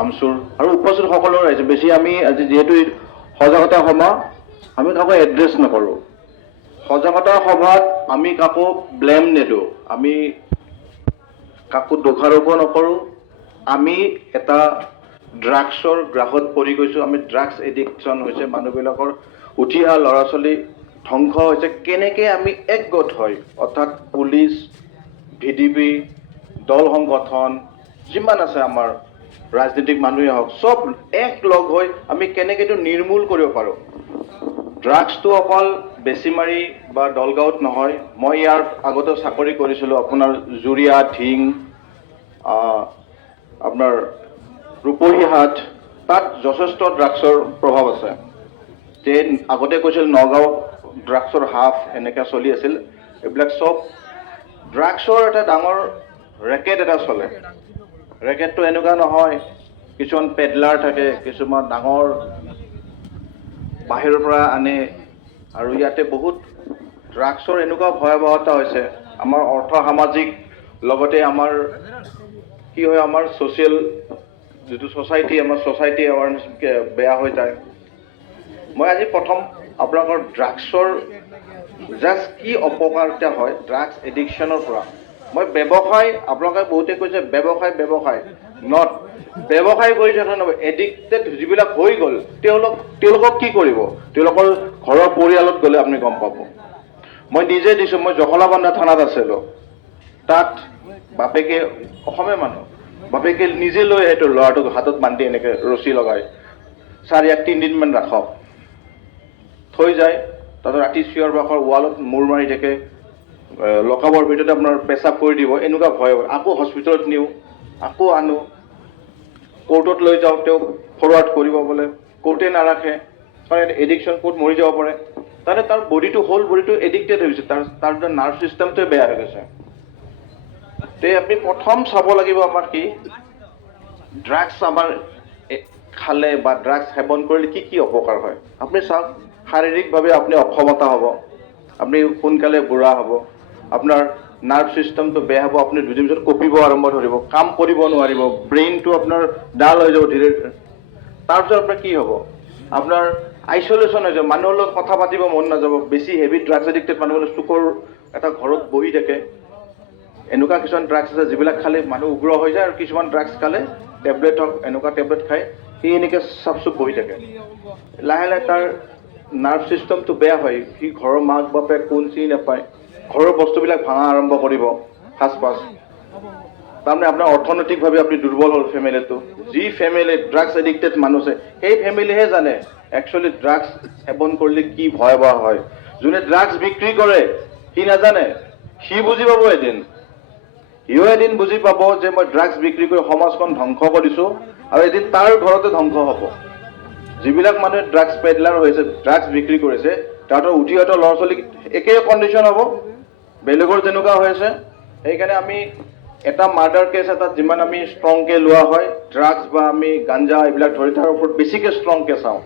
আমচুৰ আৰু উপস্থিত সকলো ৰাইজে বেছি আমি আজি যিহেতু সজাগতা সভা আমি কাকো এড্ৰেছ নকৰোঁ। সজাগতা সভাত আমি কাকো ব্লেম নিদিওঁ, আমি কাকো দোষাৰোপ নকৰোঁ। আমি এটা ড্ৰাগছৰ গ্ৰাসত পৰি গৈছোঁ। আমি ড্ৰাগছ এডিকশ্যন হৈছে মানুহবিলাকৰ উঠি অহা ল'ৰা ছোৱালী ধ্বংস হৈছে। কেনেকৈ আমি একগোট হয় অৰ্থাৎ পুলিচ, VDP, দল সংগঠন যিমান আছে আমাৰ ৰাজনীতিক মানুহে হওক চব এক লগ হৈ আমি কেনেকৈ এইটো নিৰ্মূল কৰিব পাৰোঁ। ড্ৰাগছটো অকল বেছিমাৰি বা দলগাঁৱত নহয়, মই ইয়াৰ আগতে চাকৰি কৰিছিলোঁ আপোনাৰ জুৰিয়া, ঢিং, আপোনাৰ ৰূপহীহাট, তাত যথেষ্ট ড্ৰাগছৰ প্ৰভাৱ আছে। যে আগতে কৈছিল নগাঁও ড্ৰাগছৰ হাফ এনেকৈ চলি আছিল। এইবিলাক চব ড্ৰাগছৰ এটা ডাঙৰ ৰেকেট এটা চলে। ৰেকেটটো এনেকুৱা নহয়, কিছুমান পেডলাৰ থাকে, কিছুমান ডাঙৰ বাহিৰৰ পৰা আনে আৰু ইয়াতে বহুত ড্ৰাগছৰ এনেকুৱা ভয়াৱহতা হৈছে আমাৰ অৰ্থ সামাজিক লগতে আমাৰ কি হয় আমাৰ ছ'চিয়েল যিটো ছ'চাইটি আমাৰ ছ'চাইটি এৱাৰনেছ বেয়া হৈ যায়। মই আজি প্ৰথম আপোনালোকৰ ড্ৰাগছৰ জাষ্ট কি অপকাৰিতা হয় ড্ৰাগছ এডিকশ্যনৰ পৰা। মই ব্যৱসায় আপোনালোকে বহুতে কৈছে ব্যৱসায় নট ব্যৱসায় কৰি থকা নহয়। এডিক্টেড যিবিলাক হৈ গ'ল তেওঁলোকক কি কৰিব? তেওঁলোকৰ ঘৰৰ পৰিয়ালত গ'লে আপুনি গম পাব। মই নিজে দিছোঁ, মই জখলাবন্ধা থানাত আছিলোঁ। তাত বাপেকে অসমীয়া মানুহ, বাপেকে নিজে লৈ আহে তোৰ ল'ৰাটোক হাতত বান্ধি এনেকৈ ৰছী লগাই 3-দিনমান ৰাখক, থৈ যায়। তাত ৰাতি চিঞৰ বাখৰ ৱালত মূৰ মাৰি থাকে, লকাবৰ ভিতৰতে আপোনাৰ পেচাব কৰি দিব, এনেকুৱা ভয়। আকৌ হস্পিটেলত নিওঁ, আকৌ আনো, কোৰ্টত লৈ যাওঁ, তেওঁক ফৰৱাৰ্ড কৰিব বোলে, কোৰ্টে নাৰাখে কাৰণ এডিকশ্যন ক'ত মৰি যাব পাৰে। তাতে তাৰ বডিটো হোল বডিটো এডিক্টেড হৈ গৈছে, তাৰ নাৰ্ভ ছিষ্টেমটোৱে বেয়া হৈ গৈছে। তে আপুনি প্ৰথম চাব লাগিব আমাৰ কি ড্ৰাগছ আমাৰ খালে বা ড্ৰাগছ সেৱন কৰিলে কি কি অপকাৰ হয়। আপুনি চাওক, শাৰীৰিকভাৱে আপুনি অক্ষমতা হ'ব, আপুনি সোনকালে বুঢ়া হ'ব, আপোনাৰ নাৰ্ভ ছিষ্টেমটো বেয়া হ'ব, আপুনি দুদিন পিছত কঁপিব আৰম্ভ ধৰিব, কাম কৰিব নোৱাৰিব, ব্ৰেইনটো আপোনাৰ ডাল হৈ যাব ধীৰে ধীৰে। তাৰপিছত আপোনাৰ কি হ'ব? আপোনাৰ আইচলেশ্যন হৈ যাব, মানুহৰ লগত কথা পাতিব মন নাযাব। বেছি হেভি ড্ৰাগছ এডিক্টেড মানুহবিলাক চুকৰ এটা ঘৰত বহি থাকে। এনেকুৱা কিছুমান ড্ৰাগছ আছে যিবিলাক খালে মানুহ উগ্ৰ হৈ যায়, আৰু কিছুমান ড্ৰাগছ খালে টেবলেট হওক এনেকুৱা টেবলেট খাই সি এনেকৈ চাপ বহি থাকে। লাহে লাহে তাৰ নাৰ্ভ ছিষ্টেমটো বেয়া হয়, সি ঘৰৰ মাক বাপেক কোন চিনি নাপায়, ঘৰৰ বস্তুবিলাক ভাঙা আৰম্ভ কৰিব ফাৰ্ষ্ট। তাৰমানে আপোনাৰ অৰ্থনৈতিকভাৱে আপুনি দুৰ্বল হ'ল ফেমিলিটো। যি ফেমিলি ড্ৰাগছ এডিক্টেড মানুহ আছে সেই ফেমিলিহে জানে একচুৱেলি ড্ৰাগছ সেৱন কৰিলে কি ভয়াৱহ হয়। যোনে ড্ৰাগছ বিক্ৰী কৰে সি নাজানে, সি বুজি পাব এদিন। সিও এদিন বুজি পাব যে মই ড্ৰাগছ বিক্ৰী কৰি সমাজখন ধ্বংস কৰিছোঁ, আৰু এদিন তাৰ ঘৰতে ধ্বংস হ'ব। যিবিলাক মানুহে ড্ৰাগছ পেডলাৰ হৈছে, ড্ৰাগছ বিক্ৰী কৰিছে, তাহাঁতৰ উঠি অহা ল'ৰা ছোৱালীক একেই কণ্ডিশ্যন হ'ব, বেলেগৰ যেনেকুৱা হৈ আছে। সেইকাৰণে আমি এটা মাৰ্ডাৰ কেছ এটাত যিমান আমি ষ্ট্ৰংকৈ লোৱা হয়, ড্ৰাগছ বা আমি গাঞ্জা এইবিলাক ধৰি তাৰ ওপৰত বেছিকৈ ষ্ট্ৰংকৈ চাওঁ,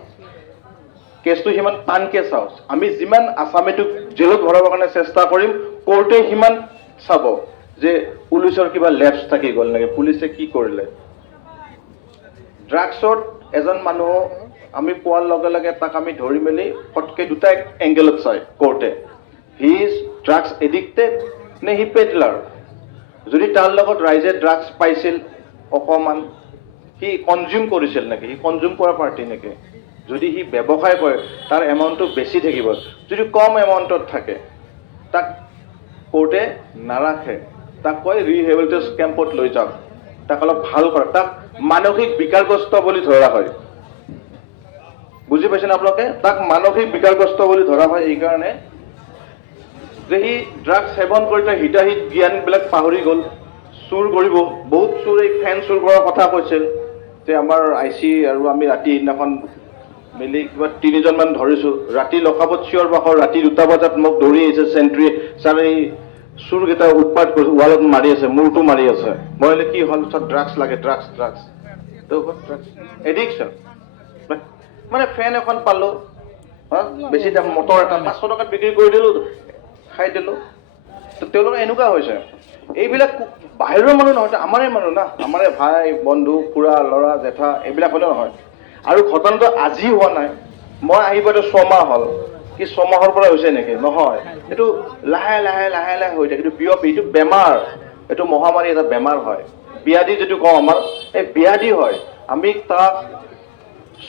কেছটো সিমান টানকৈ চাওঁ। আমি যিমান আসামীটোক জেলত ভৰাবৰ কাৰণে চেষ্টা কৰিম, কোৰ্টে সিমান চাব যে পুলিচৰ কিবা লেপছ থাকি গ'ল নেকি, পুলিচে কি কৰিলে। ড্ৰাগছত এজন মানুহ আমি পোৱাৰ লগে লগে তাক আমি ধৰি মেলি ফটকৈ দুটা এংগেলত চাই কোৰ্টে, হি ইজ ড্ৰাগছ এডিক্টেড নে হি পেডলাৰ। যদি তাৰ লগত ৰাইজে ড্ৰাগছ পাইছিল অকণমান, সি কনজিউম কৰিছিল নেকি, সি কনজিউম কৰা পাৰ্টি নেকি। যদি সি ব্যৱসায় কৰে তাৰ এমাউণ্টটো বেছি থাকিব, যদি কম এমাউণ্টত থাকে তাক কোৰ্টে নাৰাখে, তাক কয় ৰিহেবিলিটেশ্যন কেম্পত লৈ যাওক, তাক অলপ ভাল কৰে, তাক মানসিক বিকাৰগ্ৰস্ত বুলি ধৰা হয়। বুজি পাইছেনে আপোনালোকে? তাক মানসিক বিকাৰগ্ৰস্ত বুলি ধৰা হয় এইকাৰণে যে সি ড্ৰাগছ সেৱন কৰি তাৰ হিতাহিত জ্ঞানবিলাক পাহৰি গ'ল, চুৰ কৰিব। বহুত চুৰ এই ফেন চুৰ কৰাৰ কথা কৈছিল যে আমাৰ IC আৰু আমি ৰাতি সেইদিনাখন মিলি কিবা 3জনমান ধৰিছোঁ। ৰাতি লকাপত চিঞৰ বাখৰ, ৰাতি 2টা বজাত মোক দৌৰি আহিছে চেণ্ট্ৰি, ছাৰ এই চুৰকেইটা উৎপাত কৰিছে, ৱালত মাৰি আছে, মূৰটো মাৰি আছে। মই বোলে কি হ'ল? চব ড্ৰাগছ লাগে, ড্ৰাগছ এডিকশ্যন। মানে ফেন এখন পালোঁ, বেছি দাম মটৰ এটা 500 টকাত বিক্ৰী কৰি দিলোঁ, খাই দিলোঁ। তো তেওঁলোকে এনেকুৱা হৈছে এইবিলাক বাহিৰৰ মানুহ নহয়, আমাৰে মানুহ না, আমাৰে ভাই বন্ধু খুৰা ল'ৰা জেঠা এইবিলাক হ'লে নহয়। আৰু ঘটনাটো আজি হোৱা নাই, মই আহিব এইটো 6 মাহ হ'ল, কি 6 মাহৰ পৰা হৈছে নেকি? নহয়, এইটো লাহে লাহে লাহে লাহে হৈ থাকে। এইটো বিয়পি, এইটো বেমাৰ, এইটো মহামাৰী এটা বেমাৰ হয়, ব্যাধি যিটো কওঁ আমাৰ, এই ব্যাধি হয়। আমি তাক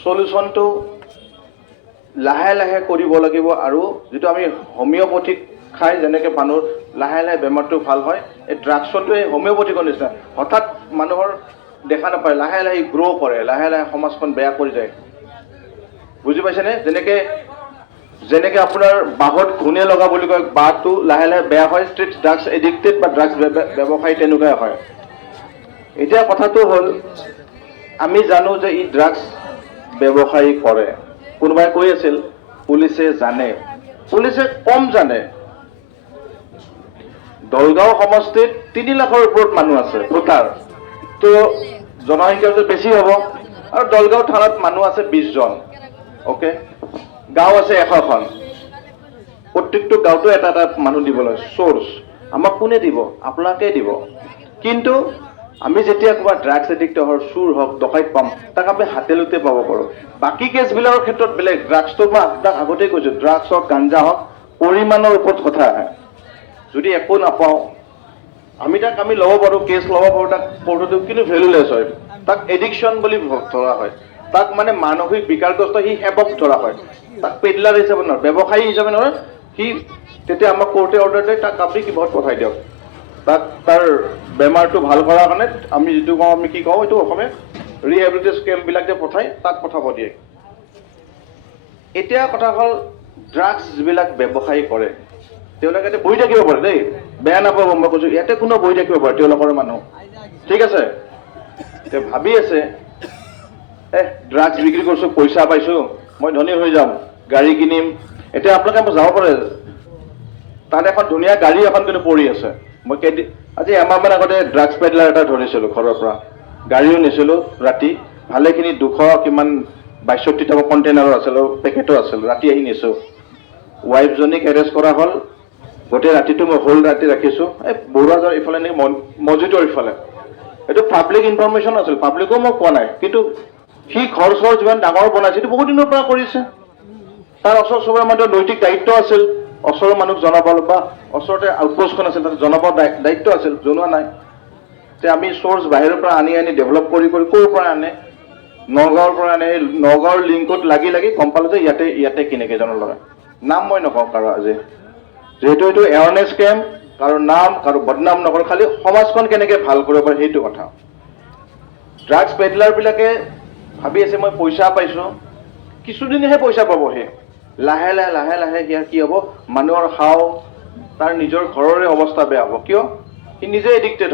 সলিউশ্যনটো লাহে লাহে কৰিব লাগিব। আৰু যিটো আমি হোমিঅ'পেথিক খাই যেনেকৈ মানুহ লাহে লাহে বেমাৰটো ভাল হয়, এই ড্ৰাগছতো এই হোমিঅ'পেথিকৰ নিচিনা হঠাৎ মানুহৰ দেখা নাপায়, লাহে লাহে গ্ৰ' কৰে, লাহে লাহে সমাজখন বেয়া কৰি যায়। বুজি পাইছেনে? যেনেকৈ আপোনাৰ বাঁহত ঘূণে লগা বুলি কয়, বাঁহটো লাহে লাহে বেয়া হয়, ষ্ট্ৰীট ড্ৰাগছ এডিক্টেড বা ড্ৰাগছ ব্যৱসায়ী তেনেকুৱাই হয়। এতিয়া কথাটো হ'ল, আমি জানো যে ই ড্ৰাগছ ব্যৱসায়ী কৰে। কোনোবাই কৈ আছিল পুলিচে জানে, পুলিচে কম জানে। দলগাঁও সমষ্টিত 3 লাখৰ ওপৰত মানুহ আছে ভোটাৰ, তো জনসংখ্যাটো বেছি হ'ব। আৰু দলগাঁও থানাত মানুহ আছে 20 জন, অ'কে, গাঁও আছে 100খন, প্ৰত্যেকটো গাঁৱতো এটা এটা মানুহ দিবলৈ চ'ৰ্চ আমাক কোনে দিব? আপোনালোকে দিব। কিন্তু আমি যেতিয়া ক'ৰবাত ড্ৰাগছ এডিক্ট হওক, চুৰ হওক, ডকাইত পাম, তাক আমি হাতে লোতে পাব পাৰোঁ। বাকী কেছবিলাকৰ ক্ষেত্ৰত বেলেগ। ড্ৰাগছটো মই আপোনাক আগতেই কৈছোঁ, ড্ৰাগছ হওক গাঞ্জা হওক পৰিমাণৰ ওপৰত কথা আহে। যদি একো নাপাওঁ আমি ল'ব পাৰোঁ, কেছ ল'ব পাৰোঁ, তাক কোৰ্টতো, কিন্তু ভেলুলেছ হয়। তাক এডিকশ্যন বুলি ধৰা হয়, তাক মানে মানসিক বিকাৰগ্ৰস্ত, সি সেৱক ধৰা হয়। তাক পেডলাৰ হিচাপে নহয়, ব্যৱসায়ী হিচাপে নহয়। সি তেতিয়া আমাক কোৰ্টে অৰ্ডাৰ দিয়ে, তাক আপুনি কিবাহত পঠাই দিয়ক। তাক তাৰ বেমাৰটো ভাল কৰাৰ কাৰণে আমি যিটো কওঁ, আমি কি কওঁ এইটো অসমীয়া ৰিহেবিলিটেশ্যন কেম্পবিলাক যে পঠায়, তাক পঠাব দিয়ে। এতিয়া কথা হ'ল, ড্ৰাগছ যিবিলাক ব্যৱসায়ী কৰে তেওঁলোকে ইয়াতে বহি থাকিব পাৰে দেই, বেয়া নাপাব, মই কৈছোঁ ইয়াতে কোনো বহি থাকিব পাৰে, তেওঁলোকৰ মানুহ, ঠিক আছে। তেওঁ ভাবি আছে ড্ৰাগছ বিক্ৰী কৰিছোঁ, পইচা পাইছোঁ, মই ধনী হৈ যাম, গাড়ী কিনিম। এতিয়া আপোনালোকে যাব পাৰে, তাত এখন ধুনীয়া গাড়ী এখন কিন্তু পৰি আছে। মই আজি এমাহমান আগতে ড্ৰাগছ পেডলাৰ এটা ধৰিছিলোঁ ঘৰৰ পৰা, গাড়ীও নিছিলোঁ ৰাতি, ভালেখিনি 200 কিমান 62টা কণ্টেইনাৰো আছিল, পেকেটো আছিল, ৰাতি আহি নিছোঁ। ৱাইফজনীক এৰেষ্ট কৰা হ'ল, গোটেই ৰাতিটো মই হোল ৰাতি ৰাখিছোঁ। এই বৰুৱাজাৰ ইফালে নেকি, মছজিদৰ ইফালে। এইটো পাব্লিক ইনফৰমেশ্যন আছিল, পাব্লিকো মই কোৱা নাই, কিন্তু সি ঘৰ চৰ যিমান ডাঙৰ বনাইছে এইটো বহুত দিনৰ পৰা কৰিছে। তাৰ ওচৰ চুবুৰীয়া মানুহৰ নৈতিক দায়িত্ব আছিল, ওচৰৰ মানুহক জনাব, বা ওচৰতে আউটপোষ্টখন আছিল তাতে জনাব দায়িত্ব আছিল, জনোৱা নাই। যে আমি চ'ৰ্চ বাহিৰৰ পৰা আনি ডেভেলপ কৰি ক'ৰ পৰা আনে, নগাঁৱৰ পৰা আনে, নগাঁৱৰ লিংকত লাগি গম পালোঁ যে ইয়াতে কিনে কেইজনৰ ল'ৰা। নাম মই নকওঁ কাৰো আজি, যিহেতু এইটো এৱাৰনেছ কেম্প, কাৰো নাম কাৰো বদনাম নকৰোঁ, খালি সমাজখন কেনেকৈ ভাল কৰিব পাৰে সেইটো কথা। ড্ৰাগছ পেডলাৰবিলাকে ভাবি আছে মই পইচা পাইছোঁ, কিছুদিনহে পইচা পাব। সি লাহে লাহে লাহে লাহে সিয়াৰ কি হ'ব, মানুহৰ হাও, তাৰ নিজৰ ঘৰৰে অৱস্থা বেয়া হ'ব। কিয়? সি নিজে এডিক্টেড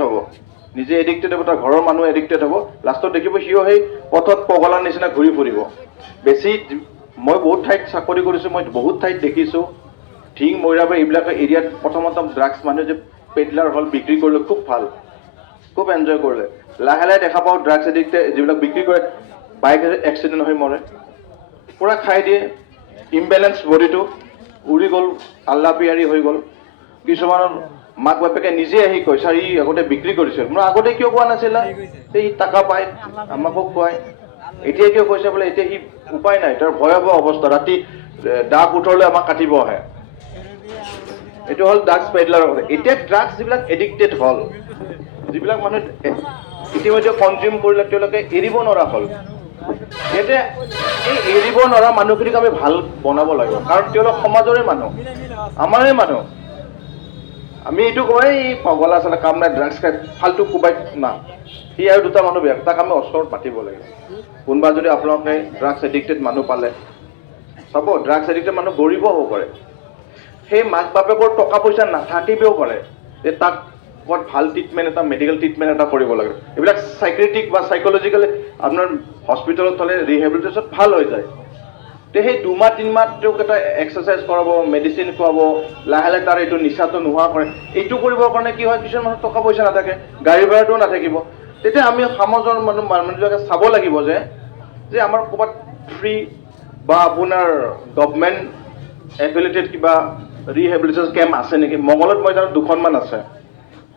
হ'ব, তাৰ ঘৰৰ মানুহ এডিক্টেড হ'ব। লাষ্টত দেখিব সিও সেই পথত পগলাৰ নিচিনা ঘূৰি ফুৰিব। মই বহুত ঠাইত চাকৰি কৰিছোঁ, মই বহুত ঠাইত দেখিছোঁ, ঢিং মৈৰাবাৰী এইবিলাক এৰিয়াত প্ৰথমতে ড্ৰাগছ মানুহে যে পেডলাৰ হ'ল, বিক্ৰী কৰিলে খুব ভাল, খুব এনজয় কৰিলে। লাহে লাহে দেখা পাওঁ ড্ৰাগছ এডিক্টে যিবিলাক বিক্ৰী কৰে, বাইক এক্সিডেণ্ট হৈ মৰে, পূৰা খাই দিয়ে, ইমবেলেঞ্চ বডিটো উৰি গ'ল, আল্লা পিয়াৰী হৈ গ'ল। কিছুমানৰ মাক বাপেকে নিজে আহি কয়, ছাৰ ই আগতে বিক্ৰী কৰিছিল। মই আগতে কিয় কোৱা নাছিলা? সি টকা পায়, আমাকো খুৱায়, এতিয়া কিয় কৈছে বোলে? এতিয়া সি উপায় নাই, তাৰ ভয়াৱহ অৱস্থা, ৰাতি ডাক উঠৰলৈ আমাক কাটিব আহে। এইটো হ'ল ড্ৰাগছ পেডলাৰৰ কথা। এতিয়া ড্ৰাগছ যিবিলাক এডিক্টেড হ'ল, যিবিলাক মানুহ ইতিমধ্যে কনজিউম কৰিলে, তেওঁলোকে এৰিব নোৱাৰা হ'ল। এতিয়া এই এৰিব নোৱাৰা মানুহখিনিক আমি ভাল বনাব লাগিব, কাৰণ তেওঁলোক সমাজৰে মানুহ, আমাৰে মানুহ। আমি এইটো কয় এই পগলা আচলতে কাম নাই, ড্ৰাগছ খাই ফাল্টু কোবাই না, সি আৰু দুটা মানুহ বেয়া, তাক আমি ওচৰত মাতিব লাগিব। কোনোবা যদি আপোনালোকে ড্ৰাগছ এডিক্টেড মানুহ পালে, চাব ড্ৰাগছ এডিক্টেড মানুহ গৰীবো হ'ব পাৰে, সেই মাক বাপেকৰ টকা পইচা নাথাকিবও পাৰে যে তাক ক'ত ভাল ট্ৰিটমেণ্ট এটা, মেডিকেল ট্ৰিটমেণ্ট এটা কৰিব লাগে। এইবিলাক চাইক্ৰেটিক বা চাইক'লজিকেল আপোনাৰ হস্পিটেলত হ'লে ৰিহেবিলিটেশ্যন ভাল হৈ যায়। তে সেই 2 মাহ 3 মাহ তেওঁক এটা এক্সাৰচাইজ কৰাব, মেডিচিন খুৱাব, লাহে লাহে তাৰ এইটো নিচাটো নোহোৱা কৰে। এইটো কৰিবৰ কাৰণে কি হয়, কিছুমান মানুহ টকা পইচা নাথাকে, গাড়ী ভাড়াটোও নাথাকিব। তেতিয়া আমি সমাজৰ মানুহবিলাকে চাব লাগিব যে আমাৰ ক'ৰবাত ফ্ৰী বা আপোনাৰ গভমেণ্ট এফিলিয়েটেড কিবা ৰিহেবিলিটেশ্যন কেম্প আছে নেকি? মংগলত মই জানো 2খনমান আছে,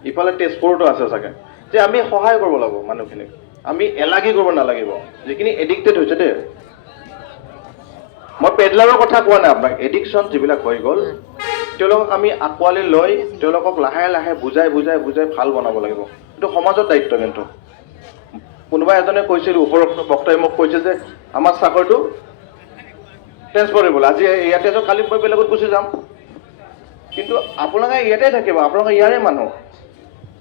ইফালে তেজপুৰতো আছে চাগে। যে আমি সহায় কৰিব লাগিব মানুহখিনিক, আমি এলাগী কৰিব নালাগিব, যিখিনি এডিক্টেড হৈছে দেই। মই পেডলাৰৰ কথা কোৱা নাই আপোনাক, এডিকশ্যন যিবিলাক হৈ গ'ল তেওঁলোকক আমি আঁকোৱালি লৈ তেওঁলোকক লাহে লাহে বুজাই বুজাই বুজাই ভাল বনাব লাগিব। এইটো সমাজৰ দায়িত্ব। কিন্তু কোনোবা এজনে কৈছিল, ওপৰৰ বক্তাই মোক কৈছে যে আমাৰ চাকৰিটো ট্ৰেন্সফাৰেবল, আজি ইয়াতে যাওঁ কালি মই বেলেগত গুচি যাম, কিন্তু আপোনালোকে ইয়াতে থাকিব, আপোনালোকে ইয়াৰে মানুহ।